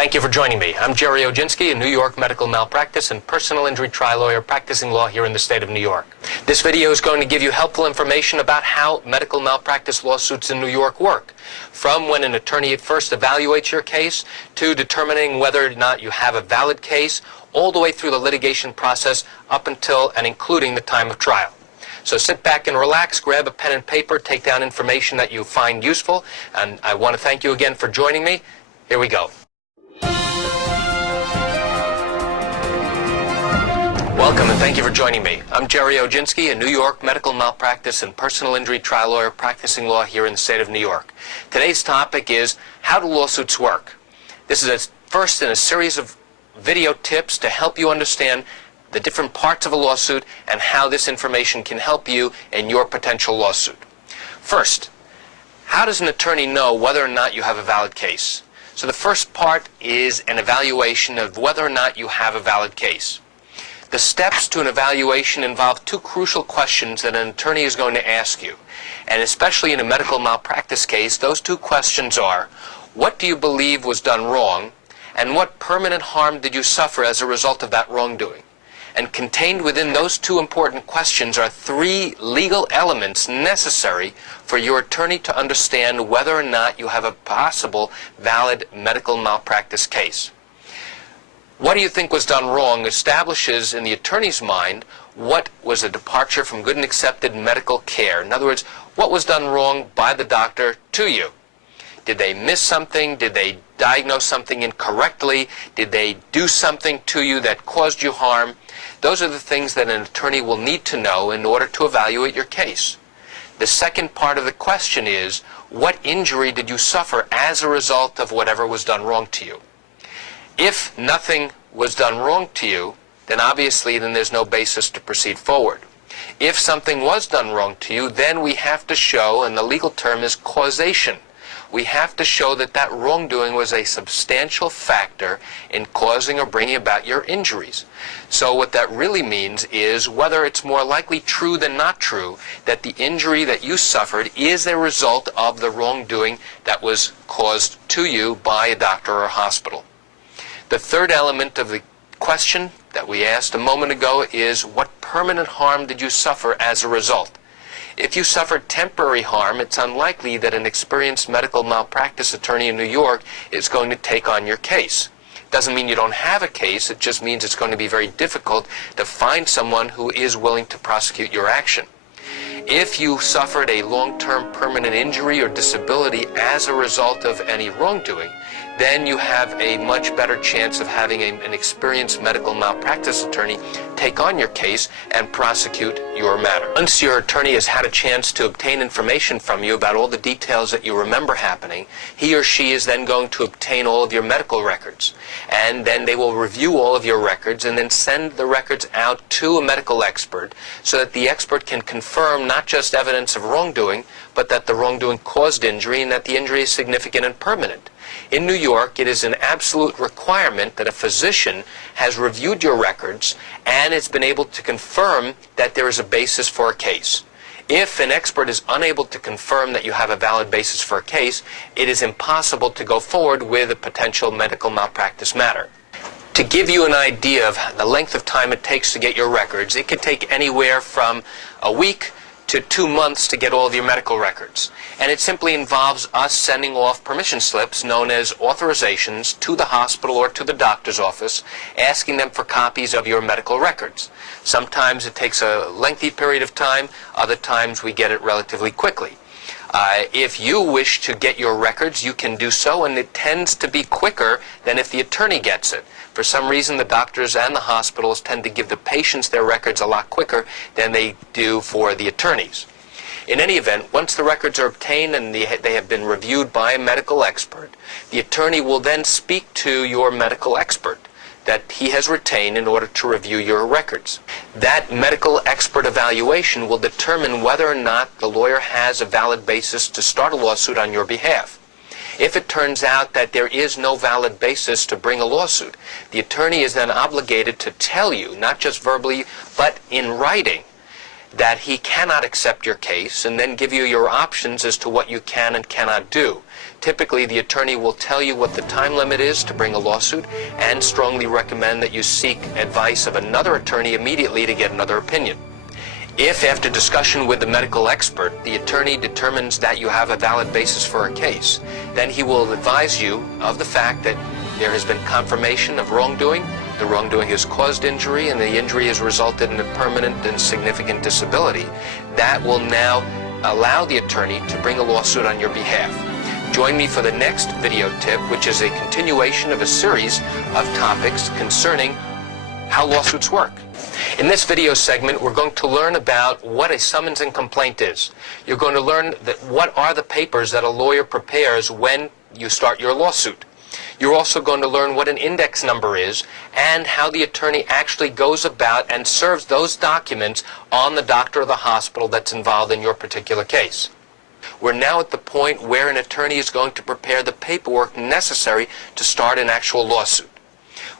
Thank you for joining me. I'm Gerry Oginski, a New York medical malpractice and personal injury trial lawyer practicing law here in the state of New York. This video is going to give you helpful information about how medical malpractice lawsuits in New York work, from when an attorney at first evaluates your case to determining whether or not you have a valid case, all the way through the litigation process up until and including the time of trial. So sit back and relax, grab a pen and paper, take down information that you find useful, and I want to thank you again for joining me. Here we go. Welcome and thank you for joining me. I'm Gerry Oginski, a New York medical malpractice and personal injury trial lawyer practicing law here in the state of New York. Today's topic is, how do lawsuits work? This is a first in a series of video tips to help you understand the different parts of a lawsuit and how this information can help you in your potential lawsuit. First, how does an attorney know whether or not you have a valid case? So the first part is an evaluation of whether or not you have a valid case. The steps to an evaluation involve two crucial questions that an attorney is going to ask you. And especially in a medical malpractice case, those two questions are, what do you believe was done wrong, and what permanent harm did you suffer as a result of that wrongdoing? And contained within those two important questions are three legal elements necessary for your attorney to understand whether or not you have a possible valid medical malpractice case. What do you think was done wrong establishes in the attorney's mind what was a departure from good and accepted medical care. In other words, what was done wrong by the doctor to you. Did they miss something? Did they diagnose something incorrectly? Did they do something to you that caused you harm? Those are the things that an attorney will need to know in order to evaluate your case. The second part of the question is, what injury did you suffer as a result of whatever was done wrong to you? If nothing was done wrong to you, then obviously there's no basis to proceed forward. If something was done wrong to you, then we have to show, and the legal term is causation. We have to show that that wrongdoing was a substantial factor in causing or bringing about your injuries. So what that really means is whether it's more likely true than not true that the injury that you suffered is a result of the wrongdoing that was caused to you by a doctor or a hospital. The third element of the question that we asked a moment ago is, what permanent harm did you suffer as a result? If you suffered temporary harm, it's unlikely that an experienced medical malpractice attorney in New York is going to take on your case. Doesn't mean you don't have a case, it just means it's going to be very difficult to find someone who is willing to prosecute your action. If you suffered a long-term permanent injury or disability as a result of any wrongdoing, then you have a much better chance of having an experienced medical malpractice attorney take on your case and prosecute your matter. Once your attorney has had a chance to obtain information from you about all the details that you remember happening, he or she is then going to obtain all of your medical records. And then they will review all of your records and then send the records out to a medical expert so that the expert can confirm not just evidence of wrongdoing, but that the wrongdoing caused injury and that the injury is significant and permanent. In New York, it is an absolute requirement that a physician has reviewed your records and has been able to confirm that there is a basis for a case. If an expert is unable to confirm that you have a valid basis for a case, it is impossible to go forward with a potential medical malpractice matter. To give you an idea of the length of time it takes to get your records, it could take anywhere from a week to 2 months to get all of your medical records. And it simply involves us sending off permission slips known as authorizations to the hospital or to the doctor's office, asking them for copies of your medical records. Sometimes it takes a lengthy period of time, other times we get it relatively quickly. If you wish to get your records, you can do so, and it tends to be quicker than if the attorney gets it. For some reason, the doctors and the hospitals tend to give the patients their records a lot quicker than they do for the attorneys. In any event, once the records are obtained and they have been reviewed by a medical expert, the attorney will then speak to your medical expert that he has retained in order to review your records. That medical expert evaluation will determine whether or not the lawyer has a valid basis to start a lawsuit on your behalf. If it turns out that there is no valid basis to bring a lawsuit, the attorney is then obligated to tell you, not just verbally, but in writing, that he cannot accept your case and then give you your options as to what you can and cannot do. Typically, the attorney will tell you what the time limit is to bring a lawsuit and strongly recommend that you seek advice of another attorney immediately to get another opinion. If, after discussion with the medical expert, the attorney determines that you have a valid basis for a case, then he will advise you of the fact that there has been confirmation of wrongdoing, the wrongdoing has caused injury, and the injury has resulted in a permanent and significant disability. That will now allow the attorney to bring a lawsuit on your behalf. Join me for the next video tip, which is a continuation of a series of topics concerning how lawsuits work. In this video segment, we're going to learn about what a summons and complaint is. You're going to learn what are the papers that a lawyer prepares when you start your lawsuit. You're also going to learn what an index number is and how the attorney actually goes about and serves those documents on the doctor or the hospital that's involved in your particular case. We're now at the point where an attorney is going to prepare the paperwork necessary to start an actual lawsuit.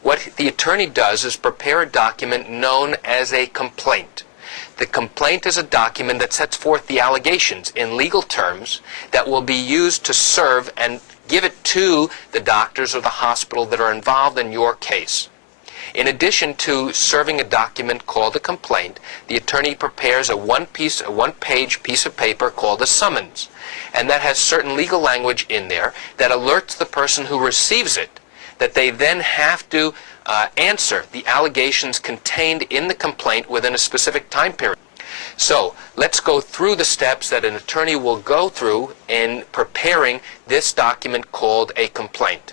What the attorney does is prepare a document known as a complaint. The complaint is a document that sets forth the allegations in legal terms that will be used to serve and give it to the doctors or the hospital that are involved in your case. In addition to serving a document called a complaint, the attorney prepares a one-page piece of paper called a summons. And that has certain legal language in there that alerts the person who receives it that they then have to answer the allegations contained in the complaint within a specific time period. So let's go through the steps that an attorney will go through in preparing this document called a complaint.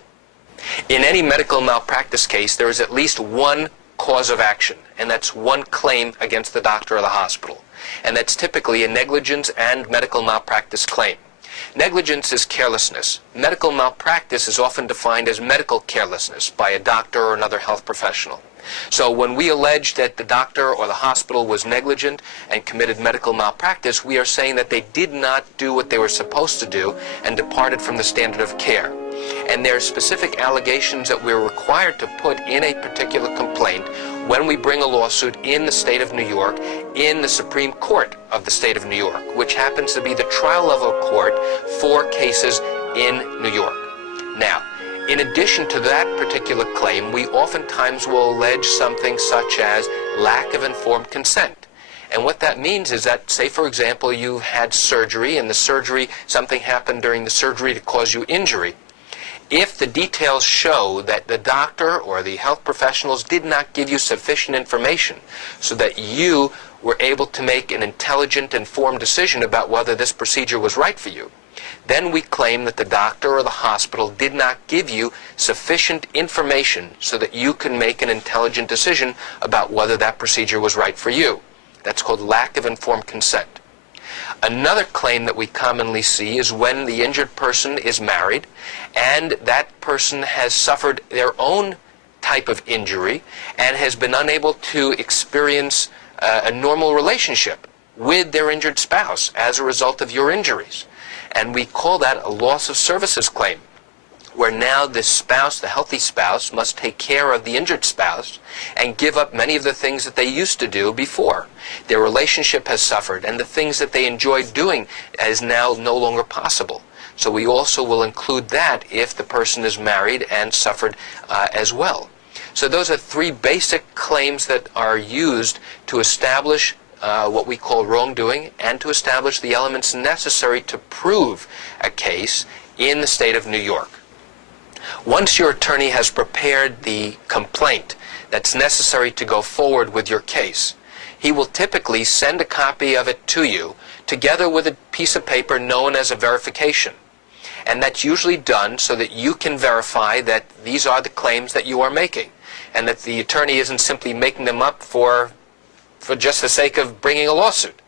In any medical malpractice case, there is at least one cause of action, and that's one claim against the doctor or the hospital. And that's typically a negligence and medical malpractice claim. Negligence is carelessness. Medical malpractice is often defined as medical carelessness by a doctor or another health professional. So when we allege that the doctor or the hospital was negligent and committed medical malpractice, we are saying that they did not do what they were supposed to do and departed from the standard of care. And there are specific allegations that we're required to put in a particular complaint when we bring a lawsuit in the state of New York, in the Supreme Court of the state of New York, which happens to be the trial level court for cases in New York. Now, in addition to that particular claim, we oftentimes will allege something such as lack of informed consent. And what that means is that, say for example, you had surgery and something happened during the surgery to cause you injury. If the details show that the doctor or the health professionals did not give you sufficient information so that you were able to make an intelligent, informed decision about whether this procedure was right for you, then we claim that the doctor or the hospital did not give you sufficient information so that you can make an intelligent decision about whether that procedure was right for you. That's called lack of informed consent. Another claim that we commonly see is when the injured person is married and that person has suffered their own type of injury and has been unable to experience a normal relationship with their injured spouse as a result of your injuries. And we call that a loss of services claim, where now the spouse, the healthy spouse, must take care of the injured spouse and give up many of the things that they used to do before. Their relationship has suffered, and the things that they enjoyed doing is now no longer possible. So we also will include that if the person is married and suffered as well. So those are three basic claims that are used to establish what we call wrongdoing and to establish the elements necessary to prove a case in the state of New York. Once your attorney has prepared the complaint that's necessary to go forward with your case, he will typically send a copy of it to you together with a piece of paper known as a verification. And that's usually done so that you can verify that these are the claims that you are making and that the attorney isn't simply making them up for just the sake of bringing a lawsuit.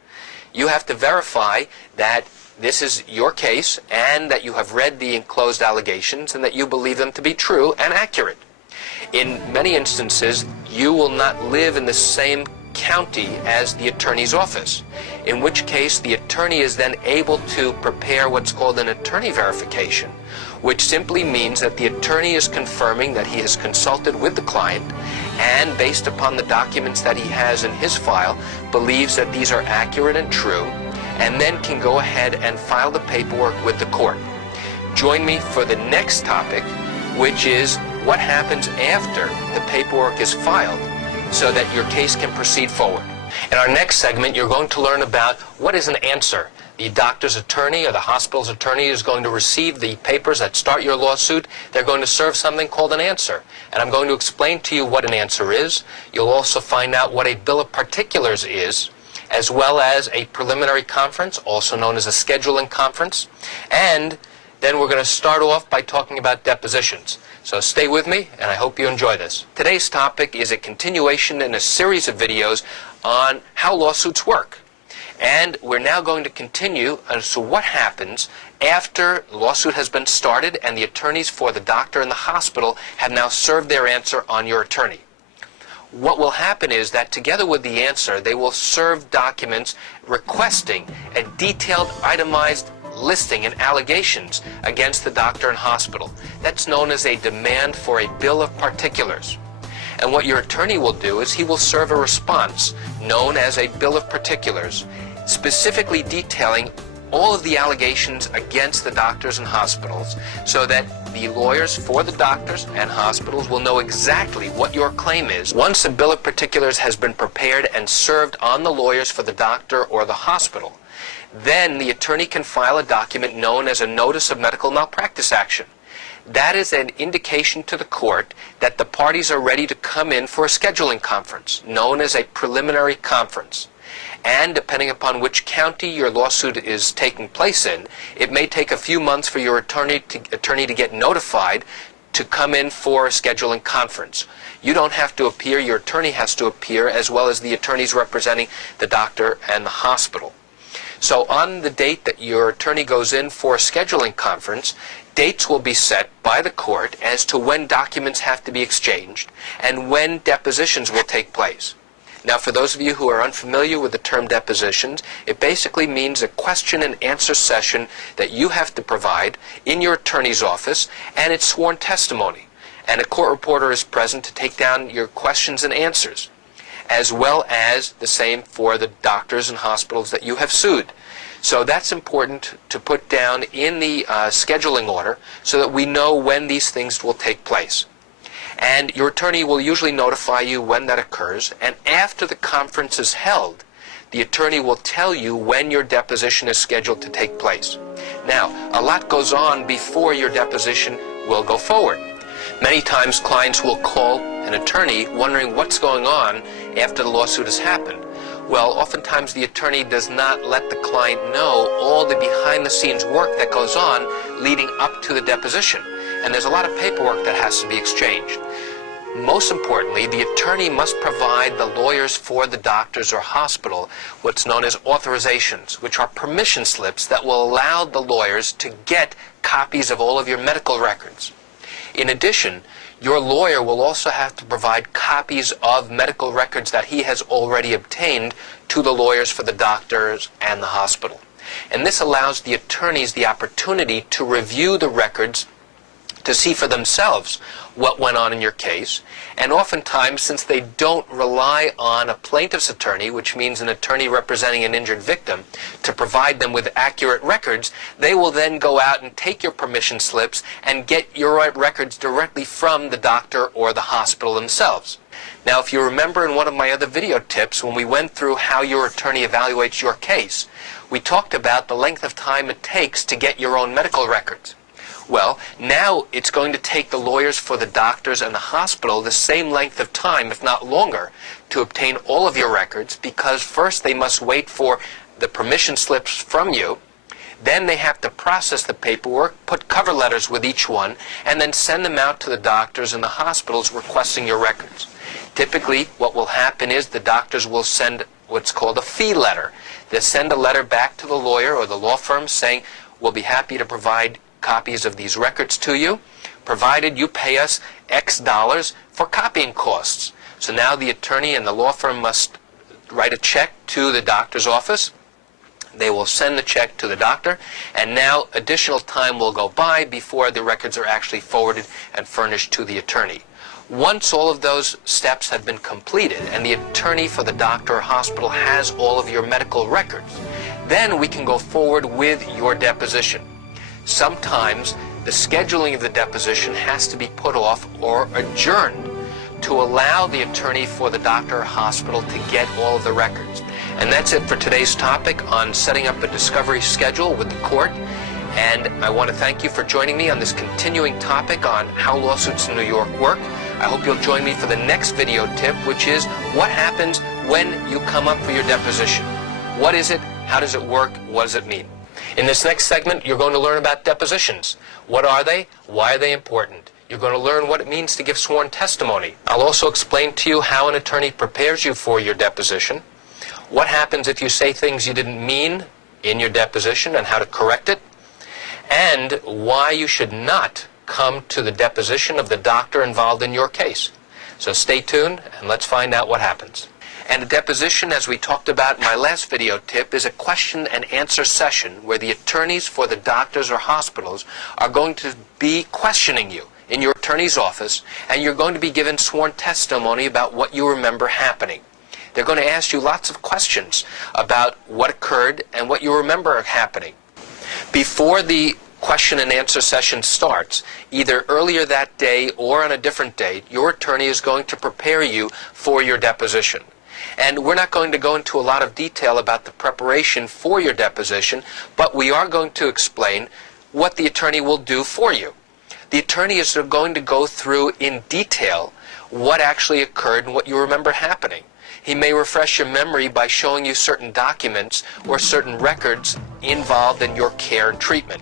You have to verify that this is your case and that you have read the enclosed allegations and that you believe them to be true and accurate. In many instances, you will not live in the same county as the attorney's office, in which case the attorney is then able to prepare what's called an attorney verification, which simply means that the attorney is confirming that he has consulted with the client and, based upon the documents that he has in his file, believes that these are accurate and true, and then can go ahead and file the paperwork with the court. join me for the next topic, which is what happens after the paperwork is filed so that your case can proceed forward. In our next segment, you're going to learn about what is an answer. The doctor's attorney or the hospital's attorney is going to receive the papers that start your lawsuit. They're going to serve something called an answer. And I'm going to explain to you what an answer is. You'll also find out what a bill of particulars is, as well as a preliminary conference, also known as a scheduling conference. And then we're going to start off by talking about depositions. So stay with me, and I hope you enjoy this. Today's topic is a continuation in a series of videos on how lawsuits work. And we're now going to continue as to what happens after the lawsuit has been started and the attorneys for the doctor and the hospital have now served their answer on your attorney. What will happen is that together with the answer, they will serve documents requesting a detailed, itemized listing and allegations against the doctor and hospital. That's known as a demand for a bill of particulars. And what your attorney will do is he will serve a response known as a bill of particulars, specifically detailing all of the allegations against the doctors and hospitals so that the lawyers for the doctors and hospitals will know exactly what your claim is. Once a bill of particulars has been prepared and served on the lawyers for the doctor or the hospital, then the attorney can file a document known as a notice of medical malpractice action. That is an indication to the court that the parties are ready to come in for a scheduling conference, known as a preliminary conference. And depending upon which county your lawsuit is taking place in, it may take a few months for your attorney to get notified to come in for a scheduling conference. You don't have to appear, your attorney has to appear, as well as the attorneys representing the doctor and the hospital. So on the date that your attorney goes in for a scheduling conference, dates will be set by the court as to when documents have to be exchanged and when depositions will take place. Now, for those of you who are unfamiliar with the term depositions, it basically means a question and answer session that you have to provide in your attorney's office, and it's sworn testimony. And a court reporter is present to take down your questions and answers, as well as the same for the doctors and hospitals that you have sued. So that's important to put down in the scheduling order so that we know when these things will take place. And your attorney will usually notify you when that occurs, and after the conference is held, the attorney will tell you when your deposition is scheduled to take place. Now, a lot goes on before your deposition will go forward. Many times clients will call an attorney wondering what's going on after the lawsuit has happened. Well, oftentimes the attorney does not let the client know all the behind-the-scenes work that goes on leading up to the deposition. And there's a lot of paperwork that has to be exchanged. Most importantly, the attorney must provide the lawyers for the doctors or hospital what's known as authorizations, which are permission slips that will allow the lawyers to get copies of all of your medical records. In addition, your lawyer will also have to provide copies of medical records that he has already obtained to the lawyers for the doctors and the hospital. And this allows the attorneys the opportunity to review the records to see for themselves what went on in your case. And oftentimes, since they don't rely on a plaintiff's attorney, which means an attorney representing an injured victim, to provide them with accurate records, they will then go out and take your permission slips and get your records directly from the doctor or the hospital themselves. Now, if you remember in one of my other video tips, when we went through how your attorney evaluates your case, we talked about the length of time it takes to get your own medical records. Well, now it's going to take the lawyers for the doctors and the hospital the same length of time, if not longer, to obtain all of your records, because first they must wait for the permission slips from you, then they have to process the paperwork, put cover letters with each one, and then send them out to the doctors and the hospitals requesting your records. Typically, what will happen is the doctors will send what's called a fee letter. They'll send a letter back to the lawyer or the law firm saying, we'll be happy to provide copies of these records to you, provided you pay us X dollars for copying costs. So now the attorney and the law firm must write a check to the doctor's office. They will send the check to the doctor, and now additional time will go by before the records are actually forwarded and furnished to the attorney. Once all of those steps have been completed and the attorney for the doctor or hospital has all of your medical records, then we can go forward with your deposition. Sometimes the scheduling of the deposition has to be put off or adjourned to allow the attorney for the doctor or hospital to get all of the records. And that's it for today's topic on setting up a discovery schedule with the court. And I want to thank you for joining me on this continuing topic on how lawsuits in New York work. I hope you'll join me for the next video tip, which is what happens when you come up for your deposition. What is it? How does it work? What does it mean? In this next segment, you're going to learn about depositions. What are they? Why are they important? You're going to learn what it means to give sworn testimony. I'll also explain to you how an attorney prepares you for your deposition, what happens if you say things you didn't mean in your deposition and how to correct it, and why you should not come to the deposition of the doctor involved in your case. So stay tuned and let's find out what happens. And a deposition, as we talked about in my last video tip, is a question and answer session where the attorneys for the doctors or hospitals are going to be questioning you in your attorney's office, and you're going to be given sworn testimony about what you remember happening. They're going to ask you lots of questions about what occurred and what you remember happening. Before the question and answer session starts, either earlier that day or on a different date, your attorney is going to prepare you for your deposition. And we're not going to go into a lot of detail about the preparation for your deposition, but we are going to explain what the attorney will do for you. The attorney is going to go through in detail what actually occurred and what you remember happening. He may refresh your memory by showing you certain documents or certain records involved in your care and treatment.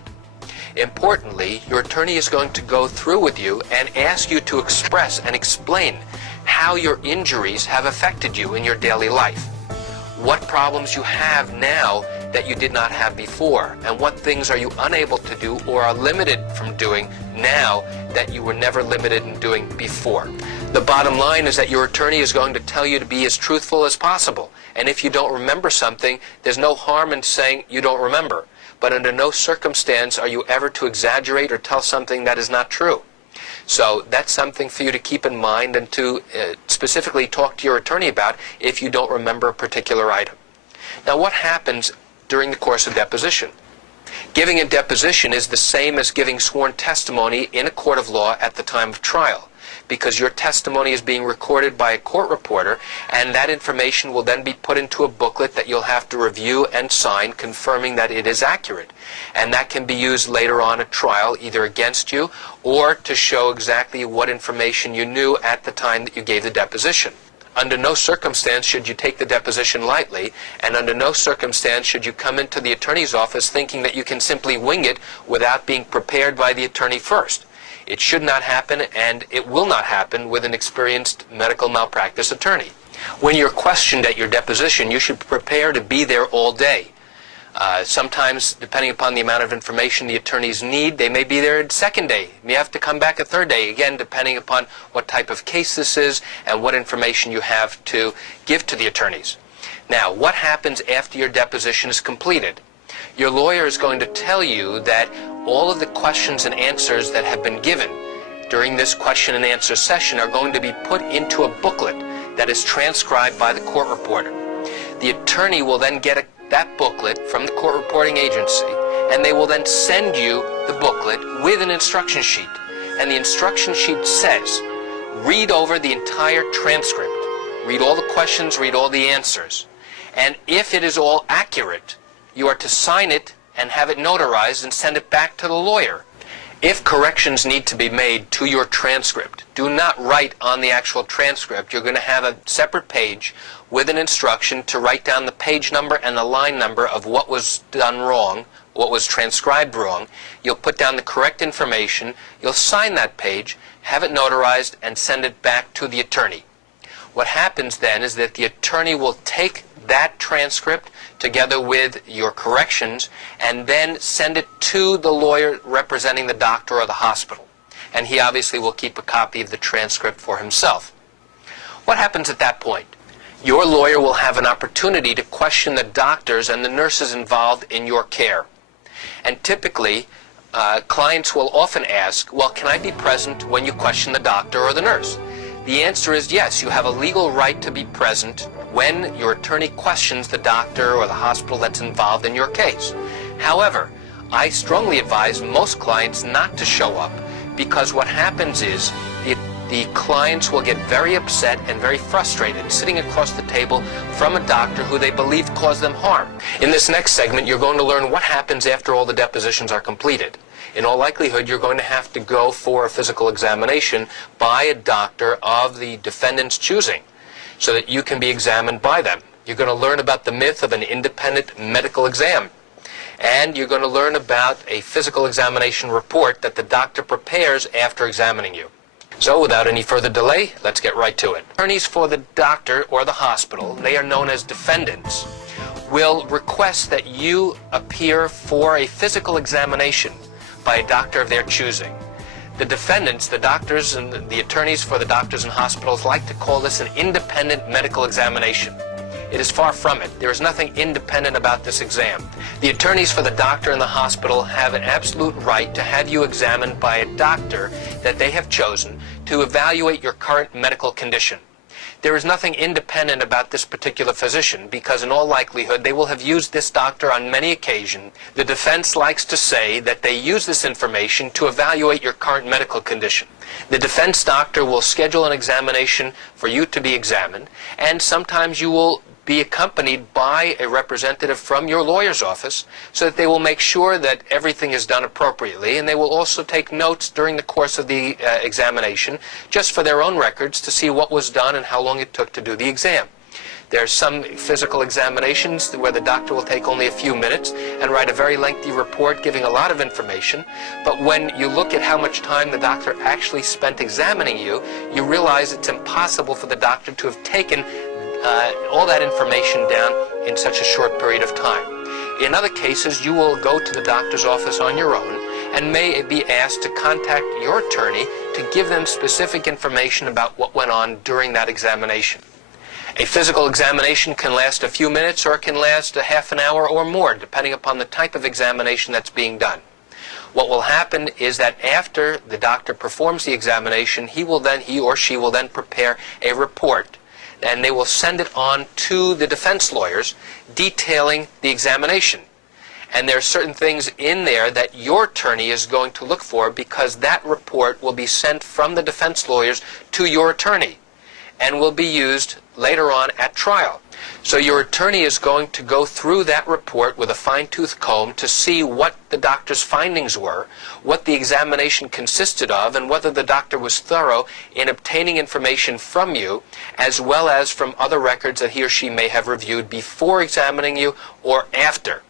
Importantly, your attorney is going to go through with you and ask you to express and explain how your injuries have affected you in your daily life. What problems you have now that you did not have before, and what things are you unable to do or are limited from doing now that you were never limited in doing before. The bottom line is that your attorney is going to tell you to be as truthful as possible. And if you don't remember something, there's no harm in saying you don't remember. But under no circumstance are you ever to exaggerate or tell something that is not true. So that's something for you to keep in mind and to specifically talk to your attorney about if you don't remember a particular item. Now, what happens during the course of deposition? Giving a deposition is the same as giving sworn testimony in a court of law at the time of trial, because your testimony is being recorded by a court reporter, and that information will then be put into a booklet that you'll have to review and sign, confirming that it is accurate. And that can be used later on at trial, either against you or to show exactly what information you knew at the time that you gave the deposition. Under no circumstance should you take the deposition lightly, and under no circumstance should you come into the attorney's office thinking that you can simply wing it without being prepared by the attorney first. It should not happen, and it will not happen with an experienced medical malpractice attorney. When you're questioned at your deposition, you should prepare to be there all day. Sometimes, depending upon the amount of information the attorneys need, they may be there a second day. You have to come back a third day, again, depending upon what type of case this is and what information you have to give to the attorneys. Now, what happens after your deposition is completed? Your lawyer is going to tell you that all of the questions and answers that have been given during this question and answer session are going to be put into a booklet that is transcribed by the court reporter. The attorney will then get that booklet from the court reporting agency, and they will then send you the booklet with an instruction sheet. And the instruction sheet says, read over the entire transcript, read all the questions, read all the answers. And if it is all accurate, you are to sign it and have it notarized and send it back to the lawyer. If corrections need to be made to your transcript, do not write on the actual transcript. You're going to have a separate page with an instruction to write down the page number and the line number of what was done wrong, what was transcribed wrong. You'll put down the correct information, you'll sign that page, have it notarized, and send it back to the attorney. What happens then is that the attorney will take that transcript together with your corrections and then send it to the lawyer representing the doctor or the hospital. And he obviously will keep a copy of the transcript for himself. What happens at that point? Your lawyer will have an opportunity to question the doctors and the nurses involved in your care. And typically, clients will often ask, well, can I be present when you question the doctor or the nurse? The answer is yes, you have a legal right to be present when your attorney questions the doctor or the hospital that's involved in your case. However, I strongly advise most clients not to show up, because what happens is the clients will get very upset and very frustrated sitting across the table from a doctor who they believe caused them harm. In this next segment, you're going to learn what happens after all the depositions are completed. In all likelihood, you're going to have to go for a physical examination by a doctor of the defendant's choosing so that you can be examined by them. You're going to learn about the myth of an independent medical exam. And you're going to learn about a physical examination report that the doctor prepares after examining you. So without any further delay, let's get right to it. Attorneys for the doctor or the hospital, they are known as defendants, will request that you appear for a physical examination by a doctor of their choosing. The defendants, the doctors and the attorneys for the doctors and hospitals, like to call this an independent medical examination. It is far from it. There is nothing independent about this exam. The attorneys for the doctor and the hospital have an absolute right to have you examined by a doctor that they have chosen to evaluate your current medical condition. There is nothing independent about this particular physician, because in all likelihood they will have used this doctor on many occasions. The defense likes to say that they use this information to evaluate your current medical condition. The defense doctor will schedule an examination for you to be examined, and sometimes you will be accompanied by a representative from your lawyer's office so that they will make sure that everything is done appropriately, and they will also take notes during the course of the examination just for their own records to see what was done and how long it took to do the exam. There are some physical examinations where the doctor will take only a few minutes and write a very lengthy report giving a lot of information, but when you look at how much time the doctor actually spent examining you, you realize it's impossible for the doctor to have taken all that information down in such a short period of time. In other cases, you will go to the doctor's office on your own and may be asked to contact your attorney to give them specific information about what went on during that examination. A physical examination can last a few minutes or it can last a half an hour or more, depending upon the type of examination that's being done. What will happen is that after the doctor performs the examination, he or she will then prepare a report, and they will send it on to the defense lawyers detailing the examination. And there are certain things in there that your attorney is going to look for, because that report will be sent from the defense lawyers to your attorney and will be used later on at trial. So your attorney is going to go through that report with a fine-tooth comb to see what the doctor's findings were, what the examination consisted of, and whether the doctor was thorough in obtaining information from you, as well as from other records that he or she may have reviewed before examining you or after.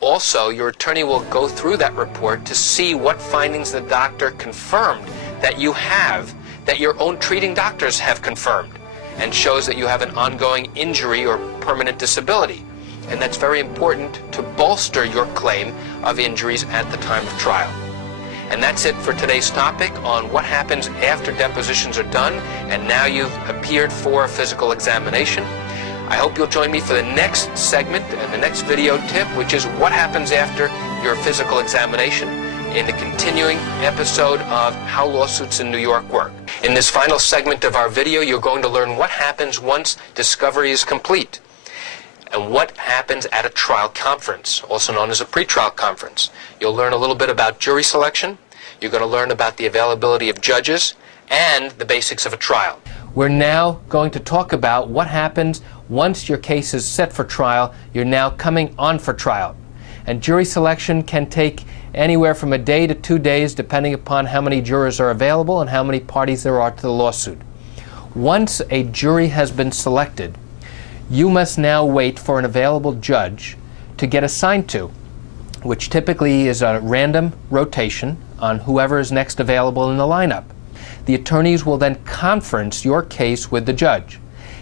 Also, your attorney will go through that report to see what findings the doctor confirmed that you have, that your own treating doctors have confirmed, and shows that you have an ongoing injury or permanent disability. And that's very important to bolster your claim of injuries at the time of trial. And that's it for today's topic on what happens after depositions are done and now you've appeared for a physical examination. I hope you'll join me for the next segment and the next video tip, which is what happens after your physical examination, in the continuing episode of How Lawsuits in New York Work. In this final segment of our video, you're going to learn what happens once discovery is complete and what happens at a trial conference, also known as a pretrial conference. You'll learn a little bit about jury selection. You're going to learn about the availability of judges and the basics of a trial. We're now going to talk about what happens once your case is set for trial. You're now coming on for trial. And jury selection can take anywhere from a day to 2 days, depending upon how many jurors are available and how many parties there are to the lawsuit. Once a jury has been selected, you must now wait for an available judge to get assigned to, which typically is a random rotation on whoever is next available in the lineup. The attorneys will then conference your case with the judge.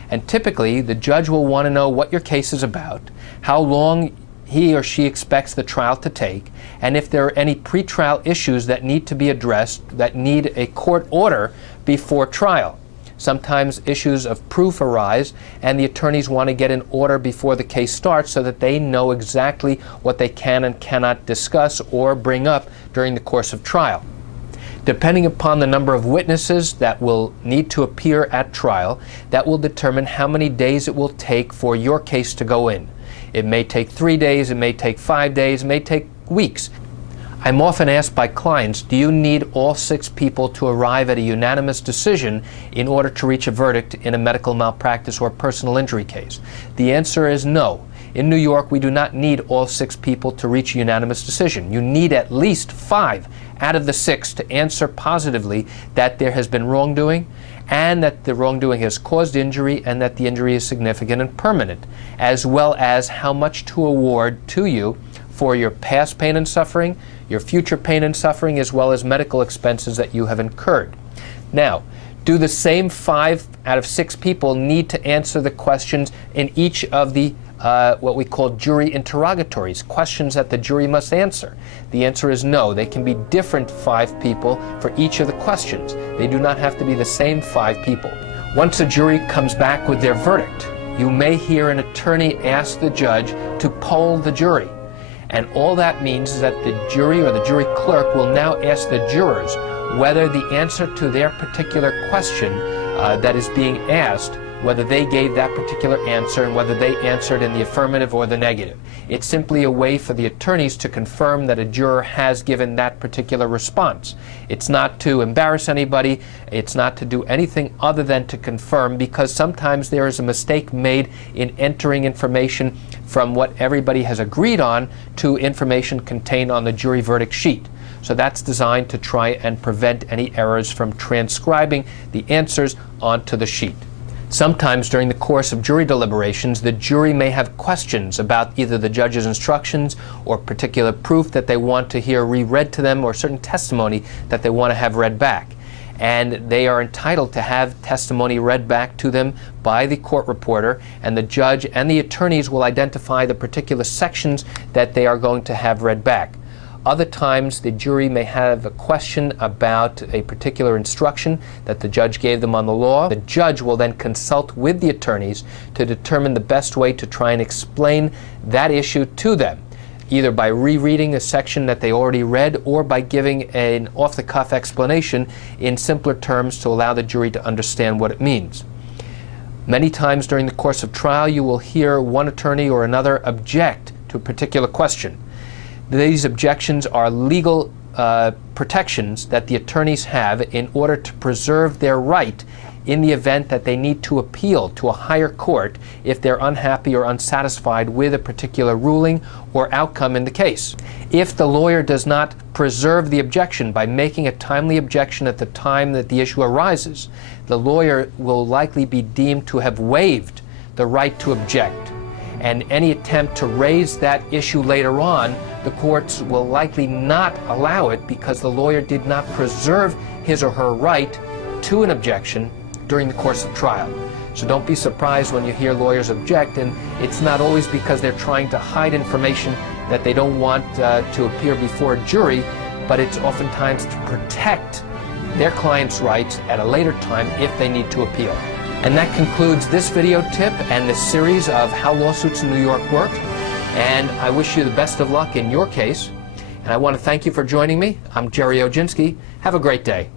And typically, the judge will want to know what your case is about, how long he or she expects the trial to take, and if there are any pretrial issues that need to be addressed that need a court order before trial. Sometimes issues of proof arise, and the attorneys want to get an order before the case starts so that they know exactly what they can and cannot discuss or bring up during the course of trial. Depending upon the number of witnesses that will need to appear at trial, that will determine how many days it will take for your case to go in. It may take 3 days, it may take 5 days, it may take weeks. I'm often asked by clients, do you need all 6 people to arrive at a unanimous decision in order to reach a verdict in a medical malpractice or personal injury case? The answer is no. In New York, we do not need all 6 people to reach a unanimous decision. You need at least 5 out of the 6 to answer positively that there has been wrongdoing and that the wrongdoing has caused injury and that the injury is significant and permanent, as well as how much to award to you for your past pain and suffering, your future pain and suffering, as well as medical expenses that you have incurred. Now, do the same 5 out of 6 people need to answer the questions in each of the what we call jury interrogatories, questions that the jury must answer? The answer is no. They can be different 5 people for each of the questions. They do not have to be the same 5 people. Once a jury comes back with their verdict, you may hear an attorney ask the judge to poll the jury. And all that means is that the jury or the jury clerk will now ask the jurors whether the answer to their particular question that is being asked, whether they gave that particular answer and whether they answered in the affirmative or the negative. It's simply a way for the attorneys to confirm that a juror has given that particular response. It's not to embarrass anybody. It's not to do anything other than to confirm, because sometimes there is a mistake made in entering information from what everybody has agreed on to information contained on the jury verdict sheet. So that's designed to try and prevent any errors from transcribing the answers onto the sheet. Sometimes during the course of jury deliberations, the jury may have questions about either the judge's instructions or particular proof that they want to hear reread to them, or certain testimony that they want to have read back. And they are entitled to have testimony read back to them by the court reporter, and the judge and the attorneys will identify the particular sections that they are going to have read back. Other times, the jury may have a question about a particular instruction that the judge gave them on the law. The judge will then consult with the attorneys to determine the best way to try and explain that issue to them, either by rereading a section that they already read or by giving an off-the-cuff explanation in simpler terms to allow the jury to understand what it means. Many times during the course of trial, you will hear one attorney or another object to a particular question. These objections are legal protections that the attorneys have in order to preserve their right in the event that they need to appeal to a higher court if they're unhappy or unsatisfied with a particular ruling or outcome in the case. If the lawyer does not preserve the objection by making a timely objection at the time that the issue arises, the lawyer will likely be deemed to have waived the right to object. And any attempt to raise that issue later on, the courts will likely not allow it because the lawyer did not preserve his or her right to an objection during the course of trial. So don't be surprised when you hear lawyers object, and it's not always because they're trying to hide information that they don't want to appear before a jury, but it's oftentimes to protect their client's rights at a later time if they need to appeal. And that concludes this video tip and this series of how lawsuits in New York work. And I wish you the best of luck in your case. And I want to thank you for joining me. I'm Gerry Oginski. Have a great day.